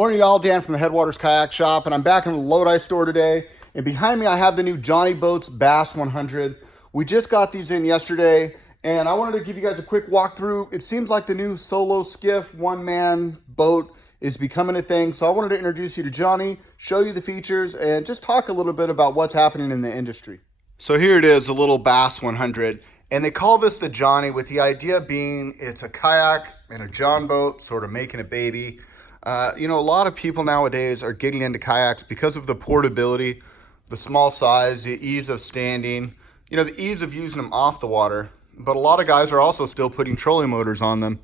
Morning y'all, Dan from the Headwaters Kayak Shop, and I'm back in the Lodi store today. And behind me I have the new Jonny Bass 100. We just got these in yesterday, and I wanted to give you guys a quick walkthrough. It seems like the new solo skiff, one-man boat is becoming a thing. So I wanted to introduce you to Jonny, show you the features, and just talk a little bit about what's happening in the industry. So here it is, a little Bass 100. And they call this the Jonny, with the idea being it's a kayak and a John boat, sort of making a baby. A lot of people nowadays are getting into kayaks because of the portability, the small size, the ease of standing, the ease of using them off the water. But a lot of guys are also still putting trolling motors on them.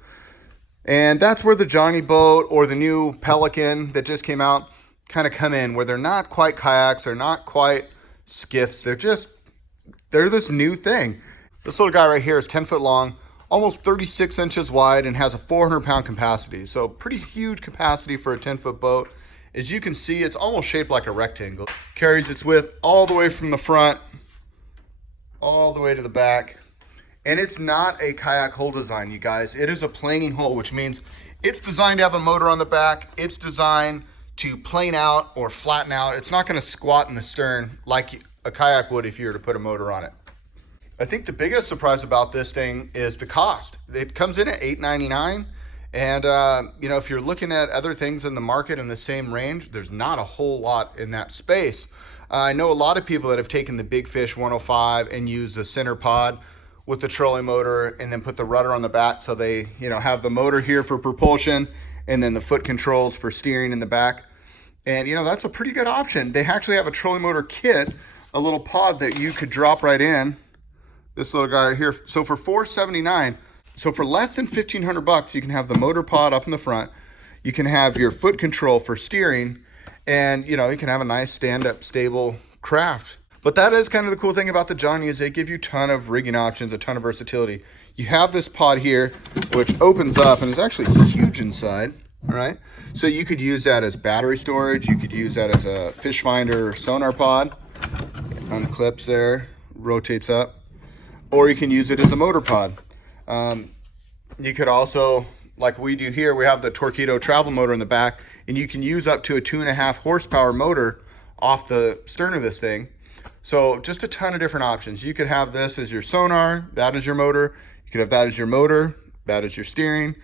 And that's where the Jonny boat or the new Pelican that just came out kind of come in, where they're not quite kayaks, they're not quite skiffs, they're this new thing. This little guy right here is 10 foot long, almost 36 inches wide, and has a 400-pound capacity. So pretty huge capacity for a 10-foot boat. As you can see, it's almost shaped like a rectangle. Carries its width all the way from the front, all the way to the back. And it's not a kayak hull design, you guys. It is a planing hull, which means it's designed to have a motor on the back. It's designed to plane out or flatten out. It's not gonna squat in the stern like a kayak would if you were to put a motor on it. I think the biggest surprise about this thing is the cost. It comes in at $899, and if you're looking at other things in the market in the same range, there's not a whole lot in that space. I know a lot of people that have taken the Big Fish 105 and used the center pod with the trolling motor and then put the rudder on the back, so they have the motor here for propulsion and then the foot controls for steering in the back. And that's a pretty good option. They actually have a trolling motor kit, a little pod that you could drop right in. This little guy right here. So for $479, so for less than $1,500, you can have the motor pod up in the front. You can have your foot control for steering, and you can have a nice stand-up stable craft. But that is kind of the cool thing about the Jonny, is they give you a ton of rigging options, a ton of versatility. You have this pod here, which opens up and is actually huge inside. All right, so you could use that as battery storage. You could use that as a fish finder or sonar pod. Unclips there, rotates up. Or you can use it as a motor pod. You could also, like we do here, we have the Torpedo travel motor in the back, and you can use up to a 2.5 horsepower motor off the stern of this thing. So just a ton of different options. You could have this as your sonar, that is your motor. You could have that as your motor, that is your steering.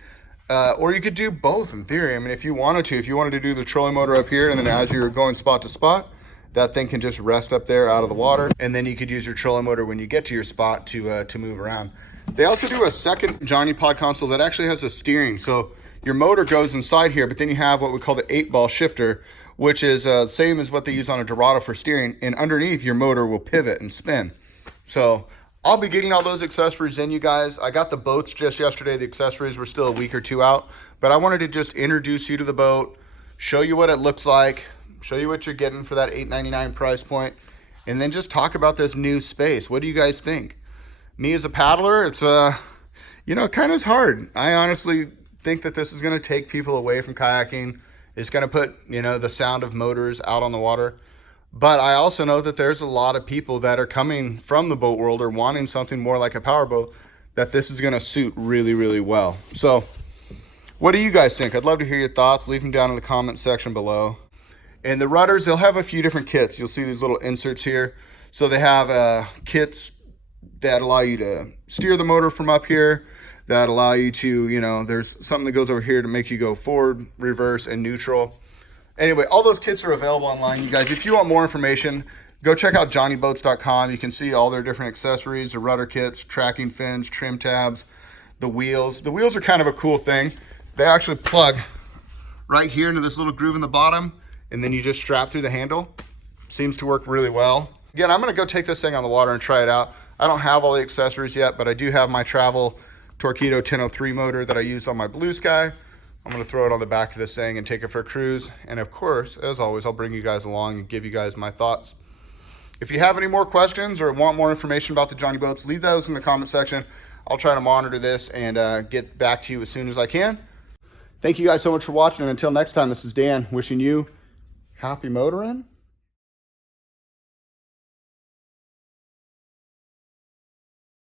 Or you could do both in theory. I mean, if you wanted to do the trolling motor up here, and then as you're going spot to spot, that thing can just rest up there out of the water, and then you could use your trolling motor when you get to your spot to move around. They also do a second Jonny pod console that actually has a steering. So your motor goes inside here, but then you have what we call the 8-ball shifter, which is same as what they use on a Dorado for steering, and underneath your motor will pivot and spin. So I'll be getting all those accessories in, you guys. I got the boats just yesterday. The accessories were still a week or two out, but I wanted to just introduce you to the boat, show you what it looks like, show you what you're getting for that $899 price point, and then just talk about this new space. What do you guys think? Me as a paddler, it's kind of hard. I honestly think that this is going to take people away from kayaking. It's going to put the sound of motors out on the water. But I also know that there's a lot of people that are coming from the boat world or wanting something more like a powerboat, that this is going to suit really, really well. So what do you guys think? I'd love to hear your thoughts. Leave them down in the comment section below. And the rudders, they'll have a few different kits. You'll see these little inserts here. So they have kits that allow you to steer the motor from up here, that allow you to, there's something that goes over here to make you go forward, reverse, and neutral. Anyway, all those kits are available online, you guys. If you want more information, go check out johnnyboats.com. You can see all their different accessories, the rudder kits, tracking fins, trim tabs, the wheels. The wheels are kind of a cool thing. They actually plug right here into this little groove in the bottom, and then you just strap through the handle. Seems to work really well. Again, I'm gonna go take this thing on the water and try it out. I don't have all the accessories yet, but I do have my travel Torpedo 1003 motor that I use on my Blue Sky. I'm gonna throw it on the back of this thing and take it for a cruise. And of course, as always, I'll bring you guys along and give you guys my thoughts. If you have any more questions or want more information about the Jonny boats, leave those in the comment section. I'll try to monitor this and get back to you as soon as I can. Thank you guys so much for watching, and until next time, this is Dan wishing you happy motoring